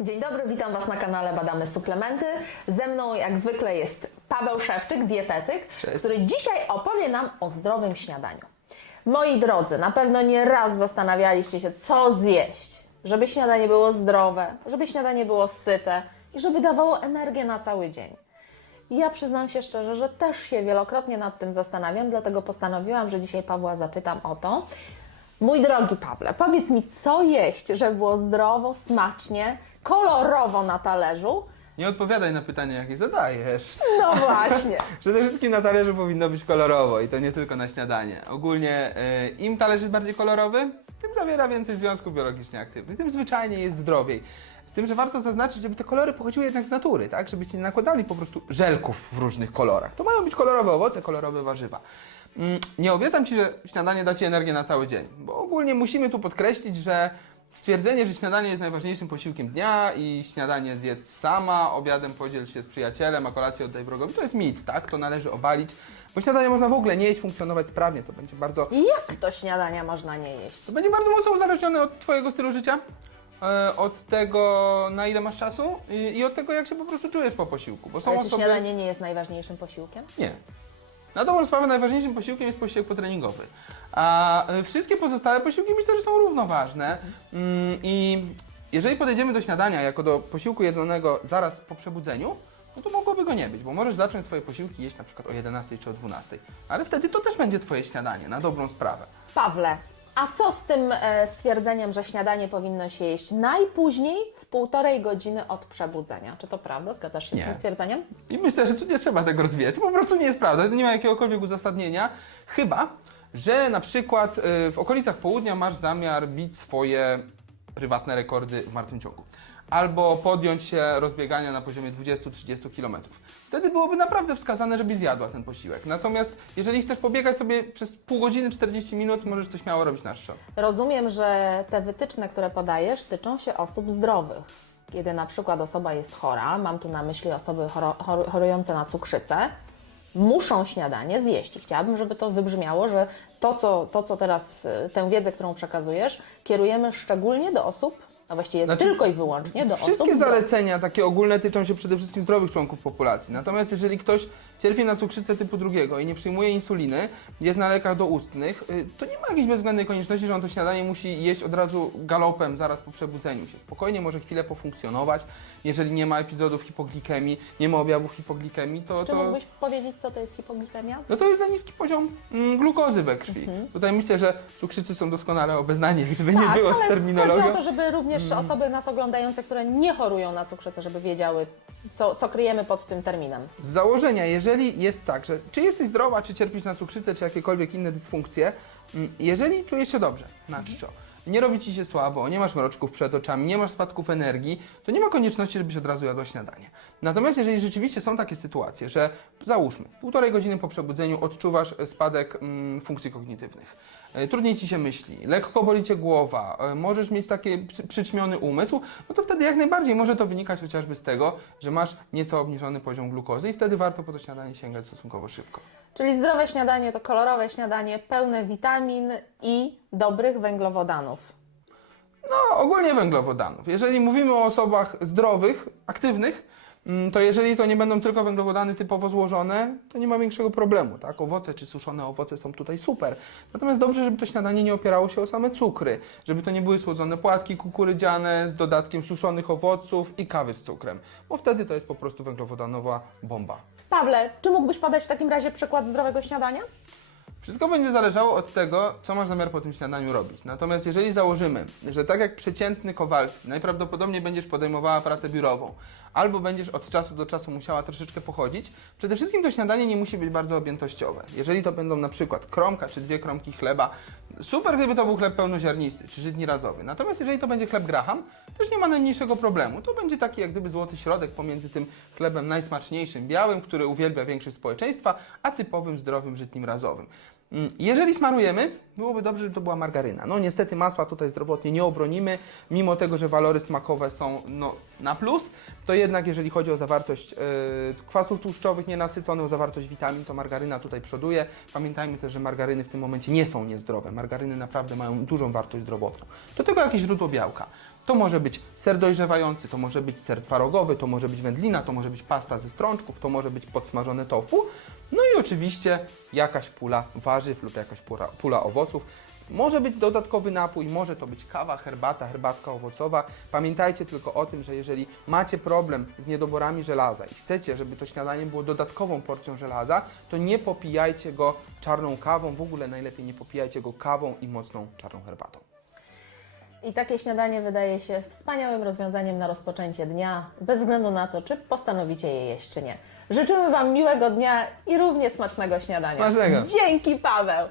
Dzień dobry, witam Was na kanale Badamy Suplementy. Ze mną jak zwykle jest Paweł Szewczyk, dietetyk, Cześć. który dzisiaj opowie nam o zdrowym śniadaniu. Moi drodzy, na pewno nie raz zastanawialiście się, co zjeść, żeby śniadanie było zdrowe, żeby śniadanie było syte i żeby dawało energię na cały dzień. Ja przyznam się szczerze, że też się wielokrotnie nad tym zastanawiam, dlatego postanowiłam, że dzisiaj Pawła zapytam o to. Mój drogi Pawle, powiedz mi, co jeść, żeby było zdrowo, smacznie, kolorowo na talerzu? Nie odpowiadaj na pytanie, jakie zadajesz. No właśnie. Przede wszystkim na talerzu powinno być kolorowo i to nie tylko na śniadanie. Ogólnie e, im talerz jest bardziej kolorowy, tym zawiera więcej związków biologicznie aktywnych, tym zwyczajnie jest zdrowiej. Z tym, że warto zaznaczyć, żeby te kolory pochodziły jednak z natury, tak? Żebyście nie nakładali po prostu żelków w różnych kolorach. To mają być kolorowe owoce, kolorowe warzywa. Mm, Nie obiecam Ci, że śniadanie da Ci energię na cały dzień, bo ogólnie musimy tu podkreślić, że stwierdzenie, że śniadanie jest najważniejszym posiłkiem dnia i śniadanie zjedz sama, obiadem podziel się z przyjacielem, a kolację oddaj wrogowi, to jest mit, tak? To należy obalić, bo śniadanie można w ogóle nie jeść, funkcjonować sprawnie, to będzie bardzo, jak to śniadania można nie jeść? to będzie bardzo mocno uzależnione od Twojego stylu życia, e, od tego, na ile masz czasu i, i od tego, jak się po prostu czujesz po posiłku, bo są Ale czy osoby... śniadanie nie jest najważniejszym posiłkiem? Nie. Na dobrą sprawę najważniejszym posiłkiem jest posiłek potreningowy. A y, wszystkie pozostałe posiłki myślę, że są równoważne. Mm, I jeżeli podejdziemy do śniadania jako do posiłku jedzonego zaraz po przebudzeniu, no to mogłoby go nie być, bo możesz zacząć swoje posiłki jeść na przykład o 11 czy o 12. Ale wtedy to też będzie Twoje śniadanie, na dobrą sprawę. Pawle, a co z tym e, stwierdzeniem, że śniadanie powinno się jeść najpóźniej w półtorej godziny od przebudzenia? Czy to prawda? Zgadzasz się z Nie. tym stwierdzeniem? I myślę, że tu nie trzeba tego rozwijać. To po prostu nie jest prawda. Nie ma jakiegokolwiek uzasadnienia. Chyba, że na przykład y, w okolicach południa masz zamiar bić swoje prywatne rekordy w martwym ciągu. Albo podjąć się rozbiegania na poziomie 20-30 km. Wtedy byłoby naprawdę wskazane, żebyś zjadła ten posiłek. Natomiast jeżeli chcesz pobiegać sobie przez pół godziny, 40 minut, możesz to śmiało robić na czczo. Rozumiem, że te wytyczne, które podajesz, tyczą się osób zdrowych. Kiedy na przykład osoba jest chora, mam tu na myśli osoby chorujące na cukrzycę, muszą śniadanie zjeść. I chciałabym, żeby to wybrzmiało, że to co, to, co teraz, y, tę wiedzę, którą przekazujesz, kierujemy szczególnie do osób, a właściwie Znaczy, tylko i wyłącznie do osób Wszystkie zdrowych. zalecenia takie ogólne tyczą się przede wszystkim zdrowych członków populacji. Natomiast jeżeli ktoś cierpi na cukrzycę typu drugiego i nie przyjmuje insuliny, jest na lekach doustnych, y, to nie ma jakiejś bezwzględnej konieczności, że on to śniadanie musi jeść od razu galopem, zaraz po przebudzeniu się. Spokojnie może chwilę pofunkcjonować. Jeżeli nie ma epizodów hipoglikemii, nie ma objawów hipoglikemii, to... Czy to... mógłbyś powiedzieć, co to jest hipoglikemia? No to jest za niski poziom mm, glukozy we krwi. Tutaj myślę, że cukrzycy są doskonale obeznani, gdyby nie było z Tak, ale terminologią. chodzi o to, żeby również osoby nas oglądające, które nie chorują na cukrzycę, żeby wiedziały, co, co kryjemy pod tym terminem. Z założenia, jeżeli jest tak, że czy jesteś zdrowa, czy cierpisz na cukrzycę, czy jakiekolwiek inne dysfunkcje, mm, jeżeli czujesz się dobrze, na czczo, nie robi ci się słabo, nie masz mroczków przed oczami, nie masz spadków energii, to nie ma konieczności, żebyś od razu jadła śniadanie. Natomiast jeżeli rzeczywiście są takie sytuacje, że załóżmy, półtorej godziny po przebudzeniu odczuwasz spadek mm, funkcji kognitywnych, e, trudniej ci się myśli, lekko boli cię głowa, e, możesz mieć taki przy- przyćmiony umysł, no to wtedy jak najbardziej może to wynikać chociażby z tego, że masz nieco obniżony poziom glukozy i wtedy warto po to śniadanie sięgać stosunkowo szybko. Czyli zdrowe śniadanie to kolorowe śniadanie pełne witamin i dobrych węglowodanów. No, ogólnie węglowodanów. Jeżeli mówimy o osobach zdrowych, aktywnych, mm, to jeżeli to nie będą tylko węglowodany typowo złożone, to nie ma większego problemu, tak? Owoce czy suszone owoce są tutaj super. Natomiast dobrze, żeby to śniadanie nie opierało się o same cukry, żeby to nie były słodzone płatki kukurydziane z dodatkiem suszonych owoców i kawy z cukrem, bo wtedy to jest po prostu węglowodanowa bomba. Pawle, czy mógłbyś podać w takim razie przykład zdrowego śniadania? Wszystko będzie zależało od tego, co masz zamiar po tym śniadaniu robić. Natomiast jeżeli założymy, że tak jak przeciętny Kowalski, najprawdopodobniej będziesz podejmowała pracę biurową, albo będziesz od czasu do czasu musiała troszeczkę pochodzić, przede wszystkim to śniadanie nie musi być bardzo objętościowe. Jeżeli to będą na przykład kromka czy dwie kromki chleba, super gdyby to był chleb pełnoziarnisty czy żytni razowy. Natomiast jeżeli to będzie chleb Graham, też nie ma najmniejszego problemu. To będzie taki jak gdyby złoty środek pomiędzy tym chlebem najsmaczniejszym, białym, który uwielbia większość społeczeństwa, a typowym zdrowym żytnim razowym. Mm, Jeżeli smarujemy, byłoby dobrze, żeby to była margaryna. No niestety masła tutaj zdrowotnie nie obronimy, mimo tego, że walory smakowe są no, na plus, to jednak jeżeli chodzi o zawartość e, kwasów tłuszczowych nienasyconych, o zawartość witamin, to margaryna tutaj przoduje. Pamiętajmy też, że margaryny w tym momencie nie są niezdrowe. Margaryny naprawdę mają dużą wartość zdrowotną. Do tego jakieś źródło białka. To może być ser dojrzewający, to może być ser twarogowy, to może być wędlina, to może być pasta ze strączków, to może być podsmażone tofu. No i oczywiście jakaś pula warzyw lub jakaś pula, pula owoców. Może być dodatkowy napój, może to być kawa, herbata, herbatka owocowa. Pamiętajcie tylko o tym, że jeżeli macie problem z niedoborami żelaza i chcecie, żeby to śniadanie było dodatkową porcją żelaza, to nie popijajcie go czarną kawą, w ogóle najlepiej nie popijajcie go kawą i mocną czarną herbatą. I takie śniadanie wydaje się wspaniałym rozwiązaniem na rozpoczęcie dnia, bez względu na to, czy postanowicie je jeść, czy nie. Życzymy Wam miłego dnia i równie smacznego śniadania. Smacznego. Dzięki, Paweł!